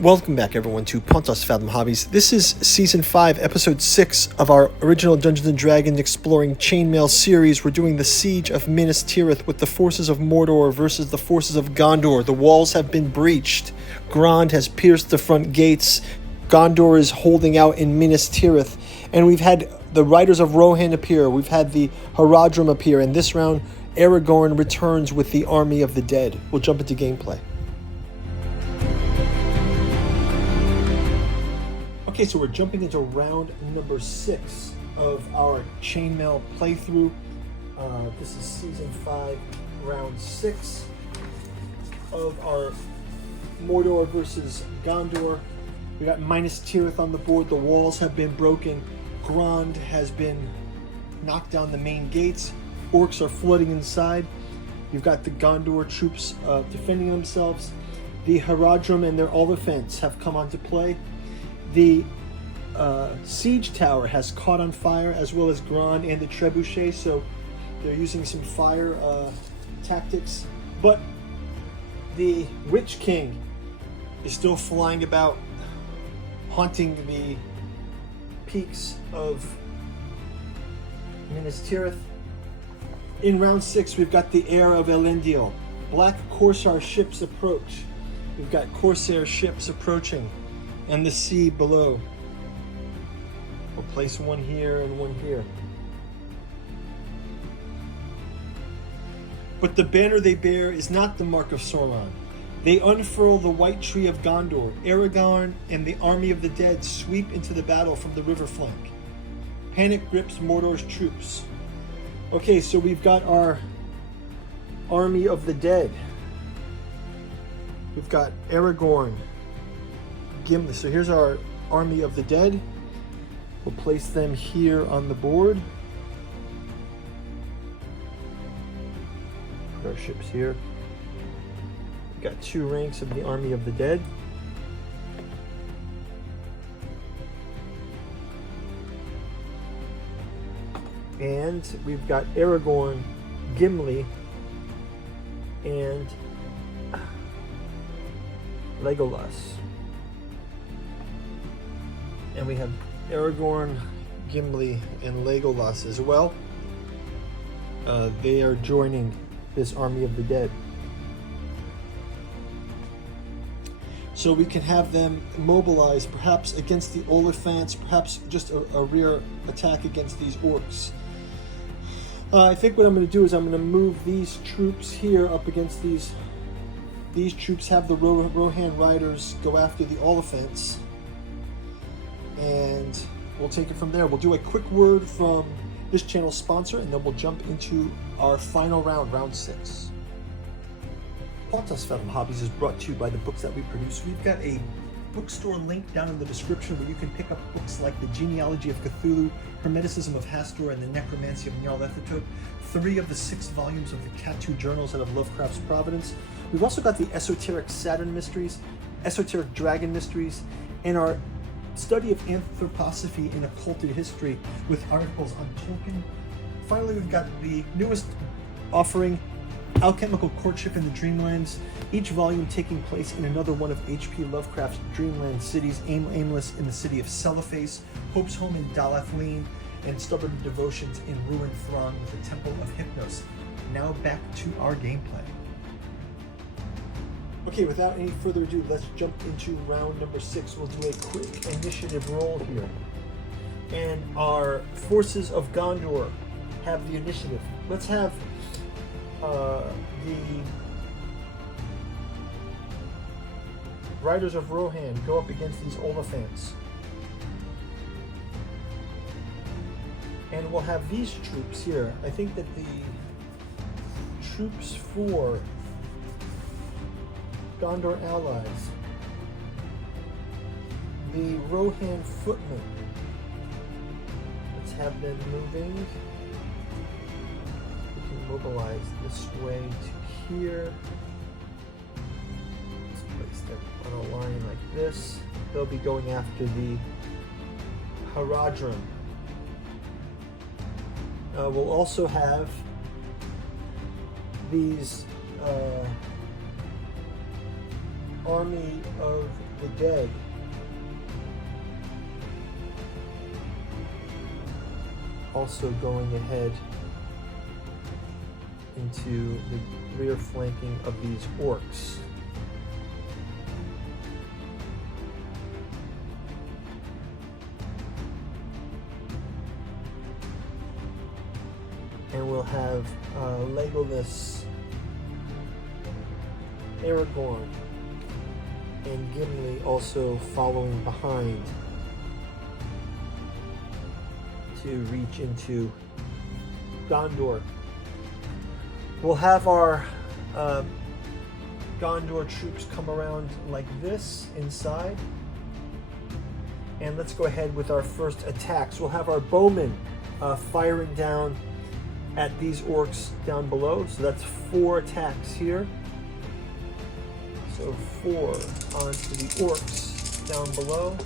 Welcome back, everyone, to Pontos Fathom Hobbies. This is Season 5, Episode 6 of our original Dungeons & Dragons Exploring Chainmail series. We're doing the Siege of Minas Tirith with the forces of Mordor versus the forces of Gondor. The walls have been breached. Grond has pierced the front gates. Gondor is holding out in Minas Tirith. And we've had the Riders of Rohan appear. We've had the Haradrim appear. And this round, Aragorn returns with the Army of the Dead. We'll jump into gameplay. Okay, so we're jumping into round number 6 of our Chainmail playthrough. This is Season 5, Round 6 of our Mordor versus Gondor. We got Minas Tirith on the board. The walls have been broken. Grond has been knocked down the main gates. Orcs are flooding inside. You've got the Gondor troops defending themselves. The Haradrim and their Oliphants have come onto play. The siege tower has caught on fire, as well as Grond and the trebuchet, so they're using some fire tactics. But the Witch King is still flying about, haunting the peaks of Minas Tirith. In round 6, we've got the heir of Elendil. Black Corsair ships approach. We've got Corsair ships approaching. And the sea below. We'll place one here and one here. But the banner they bear is not the mark of Sauron. They unfurl the white tree of Gondor. Aragorn and the army of the dead sweep into the battle from the river flank. Panic grips Mordor's troops. Okay, so we've got our army of the dead. We've got Aragorn, Gimli. So here's our army of the dead. We'll place them here on the board. Put our ships here. We've got 2 ranks of the army of the dead. And we've got Aragorn, Gimli, and Legolas. And we have Aragorn, Gimli, and Legolas as well. They are joining this army of the dead. So we can have them mobilized, perhaps against the Oliphants, perhaps just a rear attack against these orcs. I think what I'm going to do is I'm going to move these troops here up against these. These troops have the Rohan riders go after the Oliphants. And we'll take it from there. We'll do a quick word from this channel's sponsor, and then we'll jump into our final round, round 6. Pontos Fathom Hobbies is brought to you by the books that we produce. We've got a bookstore link down in the description where you can pick up books like The Genealogy of Cthulhu, Hermeticism of Hastur, and The Necromancy of Nyarlathotep, 3 of the 6 volumes of the Catu Journals out of Lovecraft's Providence. We've also got the Esoteric Saturn Mysteries, Esoteric Dragon Mysteries, and our study of anthroposophy and occulted history with articles on Tolkien. Finally, we've got the newest offering, Alchemical Courtship in the Dreamlands, each volume taking place in another one of H.P. Lovecraft's dreamland cities, Aimless in the city of Cellophase, Hope's Home in Dalathleen, and Stubborn Devotions in Ruined Throng with the Temple of Hypnos. Now back to our gameplay. Okay, without any further ado, let's jump into round number 6. We'll do a quick initiative roll here. And our forces of Gondor have the initiative. Let's have the Riders of Rohan go up against these Oliphants. And we'll have these troops here. I think that the troops for Gondor allies, the Rohan footmen, let's have them moving. We can mobilize this way to here. Let's place them on a line like this. They'll be going after the Haradrim. We'll also have these army of the dead. Also going ahead into the rear flanking of these orcs. And we'll have Legolas, Aragorn, and Gimli also following behind to reach into Gondor. We'll have our Gondor troops come around like this inside. And let's go ahead with our first attacks. We'll have our bowmen firing down at these orcs down below. So that's 4 attacks here. So 4 onto the orcs down below.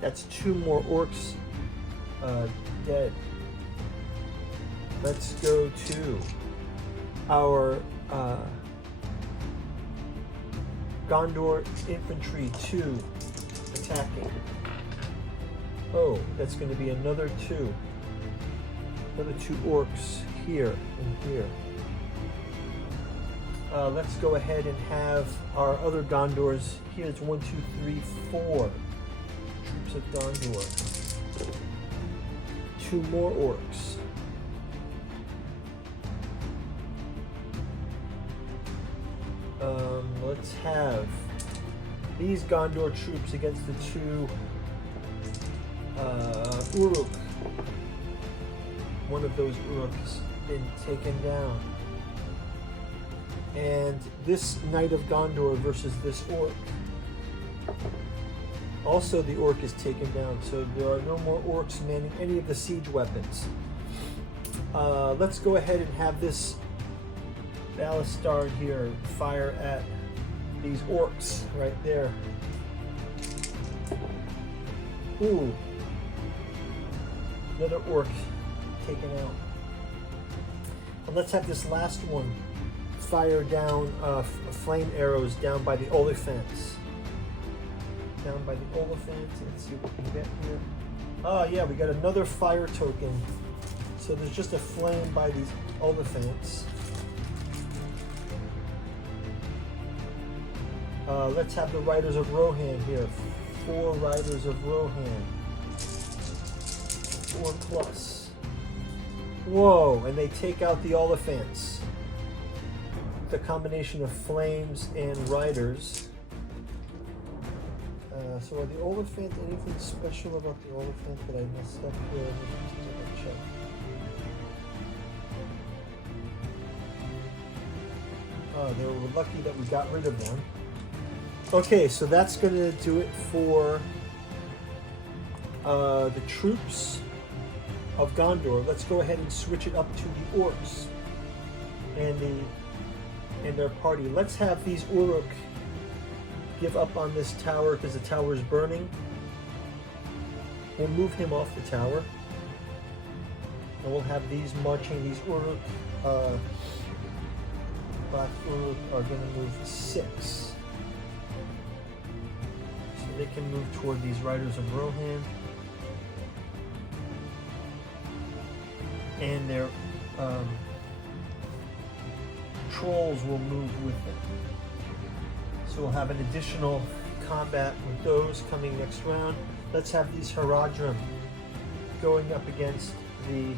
That's 2 more orcs dead. Let's go to our Gondor infantry 2 attacking. Oh, that's going to be another 2. Another 2 orcs here and here. Let's go ahead and have our other Gondors. Here's 1, 2, 3, 4 troops of Gondor. 2 more orcs. Let's have these Gondor troops against the 2 Uruk. One of those Uruk's been taken down. And this Knight of Gondor versus this Orc. Also the Orc is taken down, so there are no more Orcs manning any of the siege weapons. Let's go ahead and have this Ballistard here fire at these Orcs right there. Ooh. Another Orc taken out. And let's have this last one fire down flame arrows down by the Oliphants. Down by the Oliphants. Let's see what we can get here. Oh yeah, we got another fire token. So there's just a flame by these Oliphants. Let's have the Riders of Rohan here. 4 Riders of Rohan. 4 plus. Whoa, and they take out the Oliphants. The combination of flames and riders. So are the Oliphant anything special about the Oliphant that I messed up here? Let me just double check. Oh, they were lucky that we got rid of them. Okay, so that's going to do it for the troops of Gondor. Let's go ahead and switch it up to the orcs and their party. Let's have these Uruk give up on this tower because the tower is burning. We'll move him off the tower. And we'll have these marching, these Uruk, Black Uruk are going to move 6. So they can move toward these Riders of Rohan. And their trolls will move with them. So we'll have an additional combat with those coming next round. Let's have these Haradrim going up against the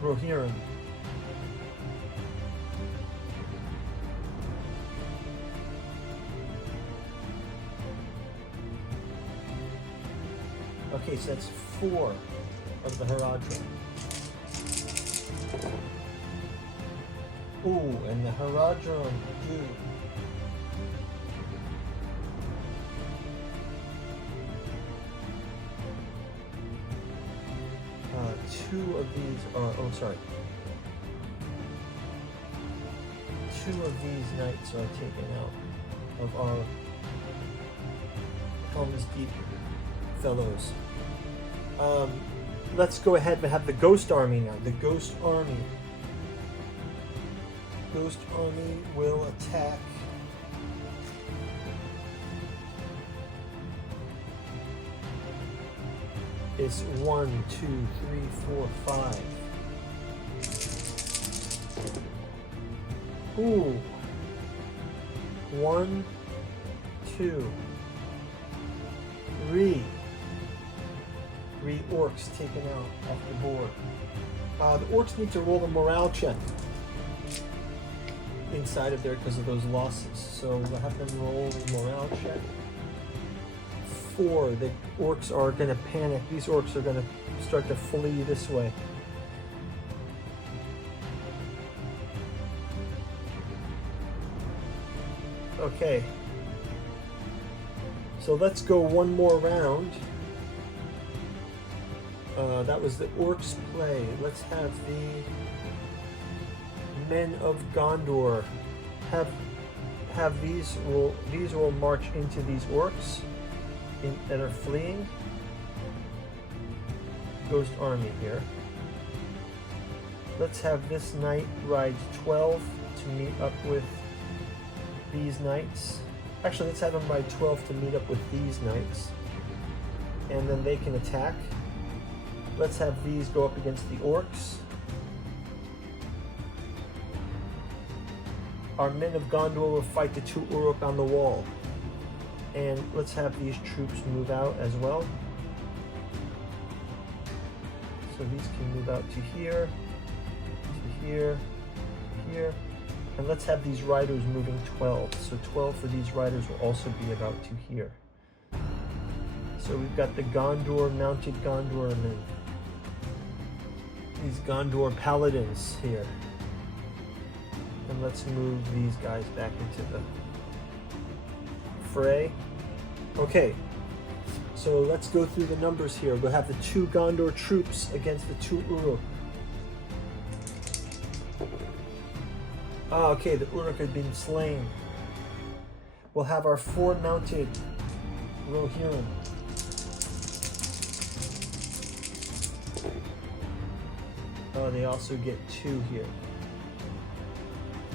Rohirrim. Okay, so that's 4 of the Haradrim. Ooh, and the Haradrim do. Two of these are, oh sorry. 2 of these knights are taken out of our Helm's Deep fellows. Let's go ahead and have the Ghost Army now. The Ghost Army Ghost Army will attack. It's 1, 2, 3, 4, 5. Ooh. 1, 2, 3. 3 orcs taken out off the board. The orcs need to roll a morale check inside of there because of those losses. So we'll have them roll a morale check. 4. The orcs are going to panic. These orcs are going to start to flee this way. Okay. So let's go one more round. That was the orcs play. Let's have the men of Gondor have these will march into these orcs that are fleeing. Ghost Army here. Let's have this knight ride 12 to meet up with these knights. Actually, let's have him ride 12 to meet up with these knights, and then they can attack. Let's have these go up against the orcs. Our men of Gondor will fight the 2 Uruk on the wall. And let's have these troops move out as well. So these can move out to here, to here, to here. And let's have these riders moving 12. So 12 for these riders will also be about to here. So we've got the Gondor, mounted Gondor men. These Gondor paladins here. And let's move these guys back into the fray. Okay, so let's go through the numbers here. We'll have the 2 Gondor troops against the 2 Uruk. Ah, okay, the Uruk had been slain. We'll have our 4 mounted Rohirrim. Oh, they also get 2 here.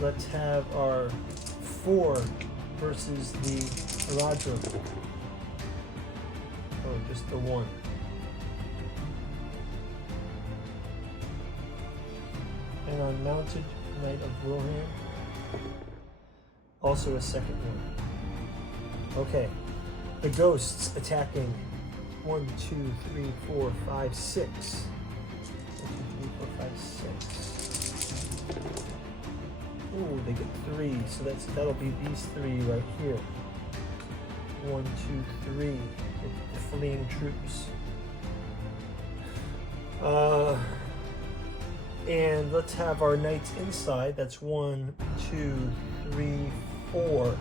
Let's have our 4 versus the Haradrim. Oh, just the 1. And our mounted Knight of Rohan, also a second one. Okay, the ghosts attacking. 1, 2, 3, 4, 5, 6. 1, 2, 3, 4, 5, 6. Ooh, they get 3, so that'll be these 3 right here. 1, 2, 3. The fleeing troops. And let's have our knights inside. That's 1, 2, 3, 4.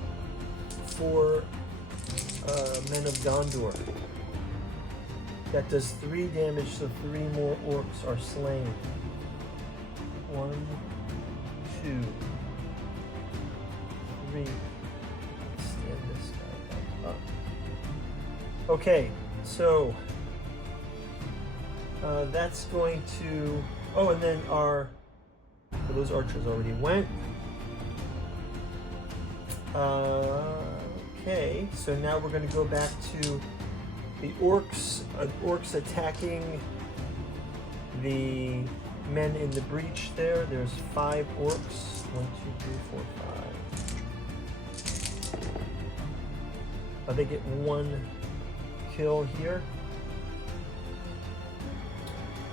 4 men of Gondor. That does 3 damage, so 3 more orcs are slain. 1, 2, 3. Stand this guy back up. Okay, so that's going to. Oh, and then those archers already went. Okay, so now we're going to go back to the orcs. Orcs attacking the men in the breach there. There's 5 orcs. 1, 2, 3, 4, 5. They get 1 kill here.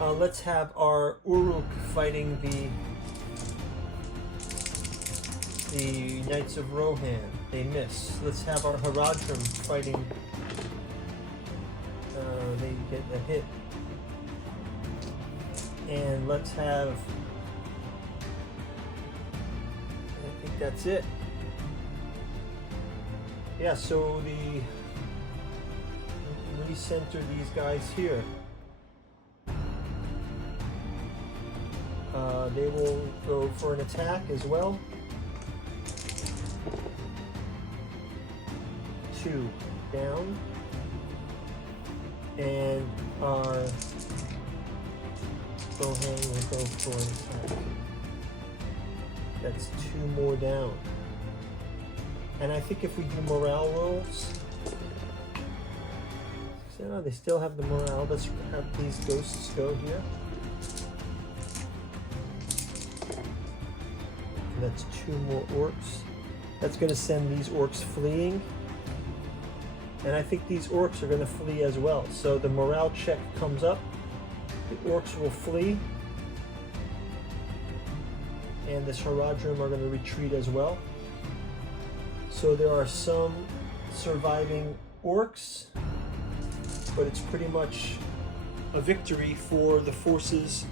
Let's have our Uruk fighting the Knights of Rohan. They miss. Let's have our Haradrim fighting. They get a hit. And let's have. I think that's it. Yeah. So recenter these guys here. They will go for an attack as well. 2 down. And our Bohan will go for an attack. That's 2 more down. And I think if we do morale rolls, so they still have the morale. Let's have these ghosts go here. And that's 2 more orcs. That's going to send these orcs fleeing. And I think these orcs are going to flee as well. So the morale check comes up. The orcs will flee. And the Haradrim are going to retreat as well. So there are some surviving orcs, but it's pretty much a victory for the forces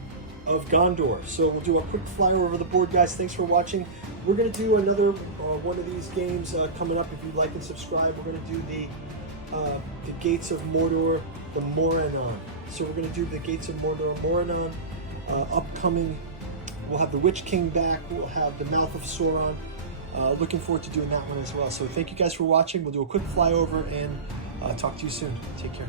of Gondor. So we'll do a quick flyer over the board, guys. Thanks for watching. We're going to do another one of these games coming up. If you like and subscribe, we're going to do the Gates of Mordor, the Morannon. So we're going to do the Gates of Mordor, Morannon, upcoming. We'll have the Witch King back. We'll have the Mouth of Sauron. Looking forward to doing that one as well. So thank you guys for watching. We'll do a quick flyover and talk to you soon. Take care.